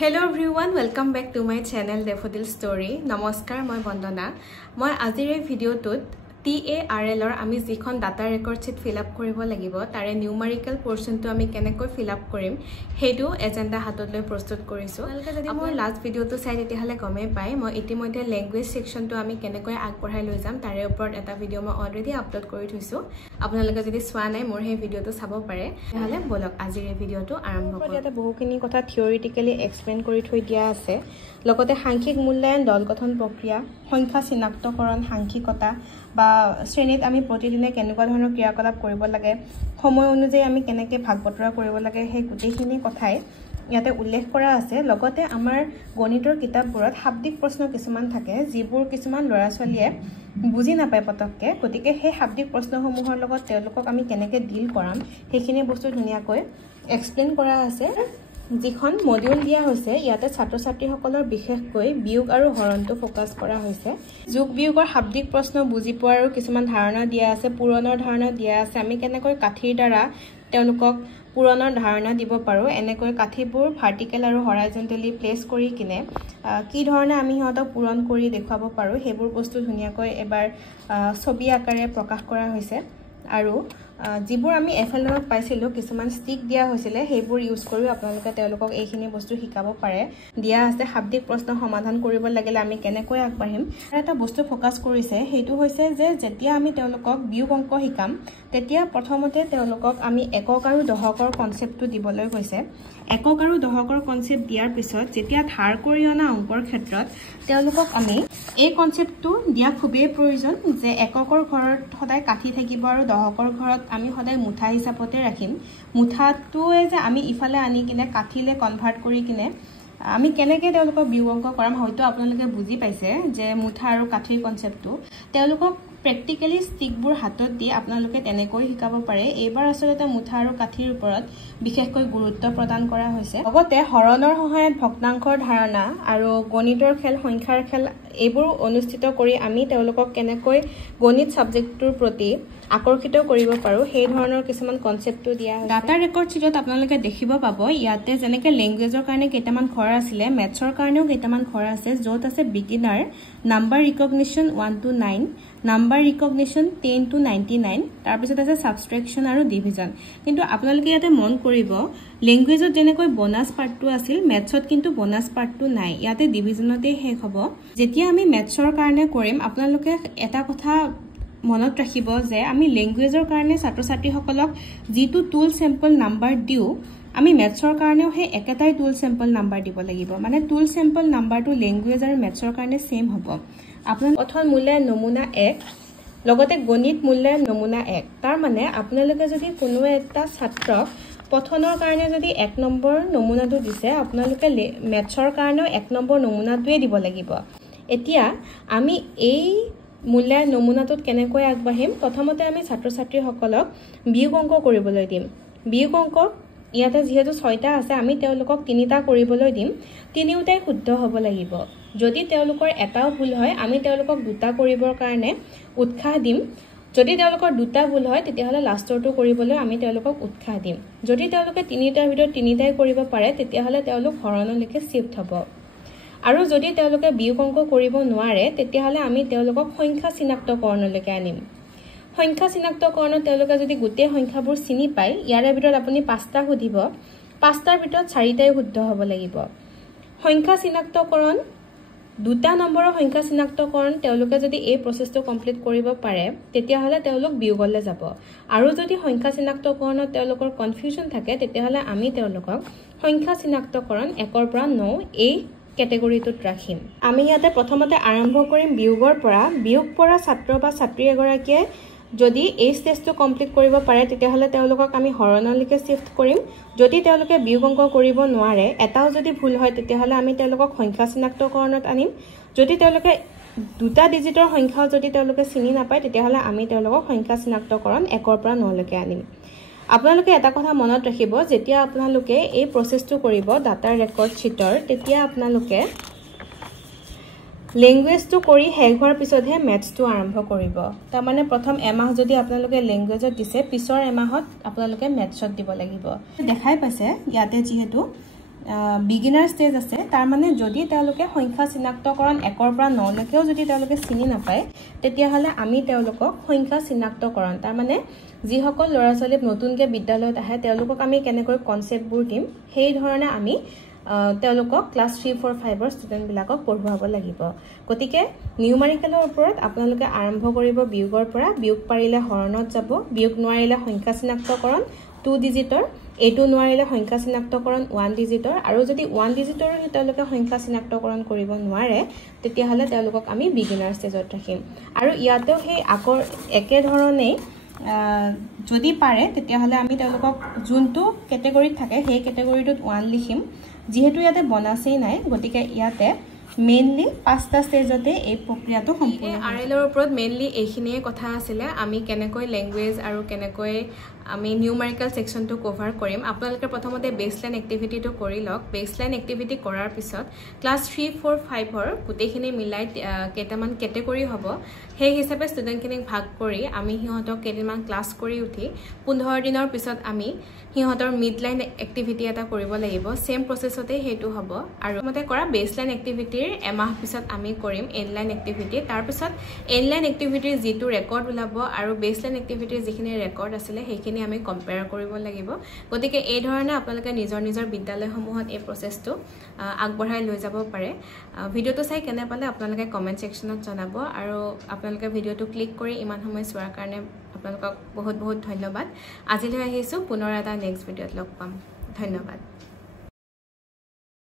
Hello everyone, welcome back to my channel Daffodil Story. Namaskar, moi Vandana. Moi azir ei video tut TARL or ami jikhon data record sheet fill up koribo lagibo tare numerical portion to ami kenekoi fill up korim hedu agenda hatot loi prostot korisu alka jodi moi last video to sai eti hale gome pai moi itimoite language section to ami kenekoi agborhai loi jam tare upor eta video moi already upload kori thuisu apnaloke jodi swa nai mor he video to sabo pare hale bolok azir ei video to arambho kori eta বহুখিনি কথা theoretically explain kori thoi dia ase লগতে সাংখ্যিক মূল্যায়ন দল গঠন প্ৰক্ৰিয়া সংখ্যা চিনাক্তকৰণ সাংখ্যিকতা বা শ্ৰেণীত আমি প্ৰতিদিনে কেনেকুৱা ধৰণৰ ক্ৰিয়াকলাপ কৰিব লাগে সময় অনুযায়ী আমি কেনেকৈ ভাগ বতৰা কৰিব লাগে সেই গোটেইখিনি কথাই ইয়াতে উল্লেখ কৰা আছে লগতে আমাৰ গণিতৰ কিতাপবোৰত শাব্দিক প্ৰশ্ন কিছুমান থাকে যিবোৰ কিছুমান ল'ৰা ছোৱালীয়ে বুজি নাপায় পতককে গতিকে সেই শাব্দিক প্ৰশ্নসমূহৰ লগত তেওঁলোকক আমি কেনেকৈ ডিল কৰাম সেইখিনি বস্তু ধুনীয়াকৈ এক্সপ্লেইন কৰা আছে যিখন মডিউল দিয়া হৈছে ইয়াতে ছাত্ৰ ছাত্ৰীসকলৰ বিশেষকৈ বিয়োগ আৰু হৰণটো ফোকাস কৰা হৈছে যোগ বিয়োগৰ শাব্দিক প্ৰশ্ন বুজি পোৱাৰ কিছুমান ধাৰণা দিয়া আছে পুৰণৰ ধাৰণা দিয়া আছে আমি কেনেকৈ কাঠিৰ দ্বাৰা তেওঁলোকক পুৰণৰ ধাৰণা দিব পাৰো এনেকৈ কাঠিবোৰ ভাৰ্টিকেল আৰু হৰাইজন্টেলি প্লেস কৰি কিনে কি ধৰণে আমি হয়তো পূৰণ কৰি দেখুৱাব পাৰো হেবোৰ বস্তু ধুনীয়াকৈ এবাৰ ছবি আকাৰে প্ৰকাশ কৰা হৈছে আৰু যিবোৰ আমি এফএলএমত পাইছিলো কিছুমান ষ্টিক দিয়া হৈছিল হেবোৰ ইউজ কৰি আপোনালোকে তেওঁলোকক এইখিনি বস্তু শিকাব পাৰে দিয়া আছে শাব্দিক প্ৰশ্ন সমাধান কৰিব লাগিলে আমি কেনেকৈ আগবাঢ়িম এটা বস্তু ফোকাস কৰিছে হেতু হৈছে যে যেতিয়া আমি তেওঁলোকক বিয়োগ অংক শিকাম তেতিয়া প্ৰথমতে তেওঁলোকক আমি একক আৰু দশকৰ কনসেপ্টটো দিবলৈ কৈছে একক আৰু দশকৰ কনসেপ্ট দিয়াৰ পিছত যেতিয়া ধাৰ কৰি অনা অংকৰ ক্ষেত্ৰত তেওঁলোকক আমি এই কনসেপ্টটো দিয়া খুবেই প্ৰয়োজন যে এককৰ ঘৰত সদায় কাঠি থাকিব আৰু দশকৰ ঘৰত আমি সদায় মুঠা হিচাপতে ৰাখিম মুঠাটোৱে যে আমি ইফালে আনি কিনে কাঠিলে কনভাৰ্ট কৰি কিনে আমি কেনেকৈ তেওঁলোকক বিয়োগ অংক কৰাম হয়তো আপোনালোকে বুজি পাইছে যে মুঠা আৰু কাঠিৰ কনসেপ্টটো তেওঁলোকক প্ৰেক্টিক্যালি ষ্টিকবোৰ হাতত দি আপোনালোকে তেনেকৈ শিকাব পাৰে এইবাৰ আসলতে মুঠা আৰু কাঠিৰ ওপৰত বিশেষকৈ গুৰুত্ব প্ৰদান কৰা হৈছে লগতে হৰণৰ সহায়ত ভগ্নাংশৰ ধাৰণা আৰু গণিতৰ খেল সংখ্যাৰ খেল এইবোৰ অনুষ্ঠিত কৰি আমি তেওঁলোকক কেনেকৈ গণিত সাবজেক্টটোৰ প্ৰতি আকৰ্ষিত কৰিব পাৰো সেই ধৰণৰ কিছুমান কনসেপ্টটো দিয়া হৈছে ডাটা ৰেকৰ্ড চিটত আপোনালোকে দেখিব পাব ইয়াতে যেনেকৈ ল্যাঙ্গুৱেজৰ কাৰণে কেইটামান খৰ আছিল মেথছৰ কাৰণেও কেইটামান খৰ আছে য'ত আছে beginner number recognition 1 to 9 number recognition 10 to 99 তাৰ পিছত আছে সাবষ্ট্ৰেকচন আৰু ডিভিজন কিন্তু আপোনালোকে ইয়াতে মন কৰিব ল্যাঙ্গুৱেজত যেনেকৈ বোনাস পাৰ্টটো আছিল মেথছত কিন্তু বোনাস পাৰ্টটো নাই ইয়াতে ডিভিজনতে শেষ হ'ব যেতিয়া আমি মেথছৰ কাৰণে কৰিম আপোনালোকে এটা কথা মনত ৰাখিব যে আমি ল্যাঙ্গুৱেজৰ কাৰণে ছাত্ৰ ছাত্ৰীসকলক যিটো টুল স্যাম্পল নাম্বাৰ দিও আমি মেথছৰ কাৰণেও হে একেটাই টুল স্যাম্পল নাম্বাৰ দিব লাগিব মানে টুল স্যাম্পল নাম্বাৰটো ল্যাঙ্গুৱেজ আৰু মেথছৰ কাৰণে সেম হ'ব আপোনালোক পঠন মূল্যায়ন নমুনা 1 লগতে গণিত মূল্যায়ন নমুনা 1 তাৰ মানে আপোনালোকে যদি কোনো এটা ছাত্ৰক পঠনৰ কাৰণে যদি 1 নম্বৰ নমুনাটো দিছে আপোনালোকে মেথছৰ কাৰণেও 1 নম্বৰ নমুনাটোৱে দিব লাগিব এতিয়া আমি এই মূল্যায়ন নমুনাটোত কেনেকৈ আগবাঢ়িম প্ৰথমতে আমি ছাত্ৰ ছাত্ৰীসকলক বিয়োগ অংক কৰিবলৈ দিম বিয়োগ অংক ইয়াতে যেহেতু 6টা আছে আমি তেওঁলোকক 3টা কৰিবলৈ দিম তিনিওটাই শুদ্ধ হ'ব লাগিব যদি তেওঁলোকৰ এটাও ভুল হয় আমি তেওঁলোকক দুটা কৰিবৰ কাৰণে উৎসাহ দিম যদি তেওঁলোকৰ দুটা ভুল হয় তেতিয়াহলে লাষ্টৰটো কৰিবলৈ আমি তেওঁলোকক উৎসাহ দিম যদি তেওঁলোকে তিনিটাৰ ভিতৰত তিনিটাই কৰিব পাৰে তেতিয়াহলে তেওঁলোক হৰণলৈকে শিফট হ'ব আৰু যদি তেওঁলোকে বিয়োগ অংক কৰিব নোৱাৰে তেতিয়াহলে আমি তেওঁলোকক সংখ্যা চিনাক্তকৰণলৈকে আনিম সংখ্যা চিনাক্তকৰণত তেওঁলোকে যদি গোটেই সংখ্যাবোৰ চিনি পায় ইয়াৰে ভিতৰত আপুনি 5টা সুধিব 5টাৰ ভিতৰত 4টাই শুদ্ধ হ'ব লাগিব সংখ্যা চিনাক্তকৰণ দুটা নম্বৰৰ সংখ্যা চিনাক্তকৰণ তেওঁলোকে যদি এই প্ৰচেছটো কমপ্লিট কৰিব পাৰে তেতিয়াহলে তেওঁলোক বিয়োগলৈ যাব আৰু যদি সংখ্যা চিনাক্তকৰণত তেওঁলোকৰ কনফিউজন থাকে তেতিয়াহলে আমি তেওঁলোকক সংখ্যা চিনাক্তকৰণ 1 পৰা 9 এই কেটেগৰীটোত ৰাখিম আমি ইয়াতে প্ৰথমতে আৰম্ভ কৰিম বিয়োগৰ পৰা বিয়োগ পৰা ছাত্ৰ বা ছাত্ৰী এগৰাকীয়ে যদি এই ষ্টেজটো কমপ্লিট কৰিব পাৰে তেতিয়াহলে তেওঁলোকক আমি হৰণলৈকে শিফট কৰিম যদি তেওঁলোকে বিয়োগ অংক কৰিব নোৱাৰে এটাও যদি ভুল হয় তেতিয়াহলে আমি তেওঁলোকক সংখ্যা চিনাক্তকৰণত আনিম যদি তেওঁলোকে দুটা ডিজিটৰ সংখ্যাও যদি তেওঁলোকে চিনি নাপায় তেতিয়াহলে আমি তেওঁলোকক সংখ্যা চিনাক্তকৰণ 1 পৰা 9 লৈকে আনিম আপোনালোকে এটা কথা মনত ৰাখিব যেতিয়া আপোনালোকে এই প্ৰচেছটো কৰিব ডাটা ৰেকৰ্ড চিটৰ তেতিয়া আপোনালোকে ল্যাঙ্গুৱেজটো কৰি শেষ হোৱাৰ পিছতহে মেথছটো আৰম্ভ কৰিব তাৰ মানে প্ৰথম এমাহ যদি আপোনালোকে ল্যাঙ্গুৱেজত দিছে পিছৰ এমাহত আপোনালোকে মেথছত দিব লাগিব দেখাই পাইছে ইয়াতে যেহেতু বিগিনাৰ ষ্টেজ আছে তাৰ মানে যদি তেওঁলোকে সংখ্যা চিনাক্তকৰণ 1 ৰ পৰা 9 লৈকেও যদি তেওঁলোকে চিনি নাপায় তেতিয়া হলে আমি তেওঁলোকক সংখ্যা চিনাক্তকৰণ তাৰ মানে যিসকল ল'ৰা ছোৱালী নতুনকৈ বিদ্যালয়ত আহে তেওঁলোকক আমি কেনেকৈ কনসেপ্টবোৰ দিম সেই ধৰণে আমি তেওঁলোকক ক্লাস 3 4 5 ৰ ষ্টুডেন্ট বিলাকক পঢ়ুৱাব লাগিব গতিকে নিউমাৰিকেলৰ ওপৰত আপোনালোকে আৰম্ভ কৰিব বিয়োগৰ পৰা বিয়োগ পাৰিলে হৰণত যাব বিয়োগ নোৱাৰিলে সংখ্যা চিনাক্তকৰণ 2 ডিজিটৰ এটো নোৱাৰিলে সংখ্যা চিনাক্তকৰণ 1 ডিজিটৰ আৰু যদি 1 ডিজিটৰ তেওঁলোকে সংখ্যা চিনাক্তকৰণ কৰিব নোৱাৰে তেতিয়া হলে তেওঁলোকক আমি বিগিনাৰ ষ্টেজত ৰাখিম আৰু ইয়াতেও সেই আকৰ একে ধৰণে যদি পাৰে তেতিয়া হলে আমি তেওঁলোকক যোনটো ক্যাটাগৰীত থাকে সেই ক্যাটাগৰীটোত 1 লিখিম যেহেতু ইয়াতে বনাসেই নাই গতিকে ইয়াতে মেইনলি 5টা ষ্টেজতে এই প্ৰক্ৰিয়াটো সম্পূৰ্ণ আৰএলৰ ওপৰত মেইনলি এইখিনিয়ে কথা আছিল আমি কেনেকৈ ল্যাঙ্গুৱেজ আৰু কেনেকৈ আমি নিউমাৰিকেল সেকশনটো কভাৰ কৰিম আপোনালোকে প্ৰথমতে বেসলাইন এক্টিভিটিটো কৰি লওক বেসলাইন এক্টিভিটি কৰাৰ পিছত ক্লাস 3 4 5 ৰ গুটেখিনি মিলাই কেটামান ক্যাটাগৰী হ'ব সেই হিচাপে ষ্টুডেন্টখিনিক ভাগ কৰি আমি হিহঁতক কেদিনমান ক্লাস কৰি উঠি 15 দিনৰ পিছত আমি হিহঁতৰ মিডলাইন এক্টিভিটি এটা কৰিব লাগিব সেম প্ৰসেছতে হেতু হ'ব আৰু মতে কৰা বেসলাইন এক্টিভিটিৰ এমাহ পিছত আমি কৰিম এণ্ডলাইন এক্টিভিটি তাৰ পিছত এণ্ডলাইন এক্টিভিটিৰ যেটো ৰেকৰ্ড ওলাব আৰু বেসলাইন এক্টিভিটিৰ যিখিনি ৰেকৰ্ড আছিল সেইখিনি আমি কম্পেয়াৰ কৰিব লাগিব গতিকে এই ধৰণে আপোনালোকে নিজৰ নিজৰ বিদ্যালয়সমূহত এই প্ৰসেছটো আগবঢ়াই লৈ যাব পাৰে ভিডিওটো চাই কেনে পালে আপোনালোকে কমেন্ট সেকশনত জনাব আৰু আপোনালোকে ভিডিওটো ক্লিক কৰি ইমান সময় চোৱাৰ কাৰণে আপোনালোকক বহুত বহুত ধন্যবাদ আজিলৈ আহিছো পুনৰ এটা নেক্সট ভিডিওত লগ পাম ধন্যবাদ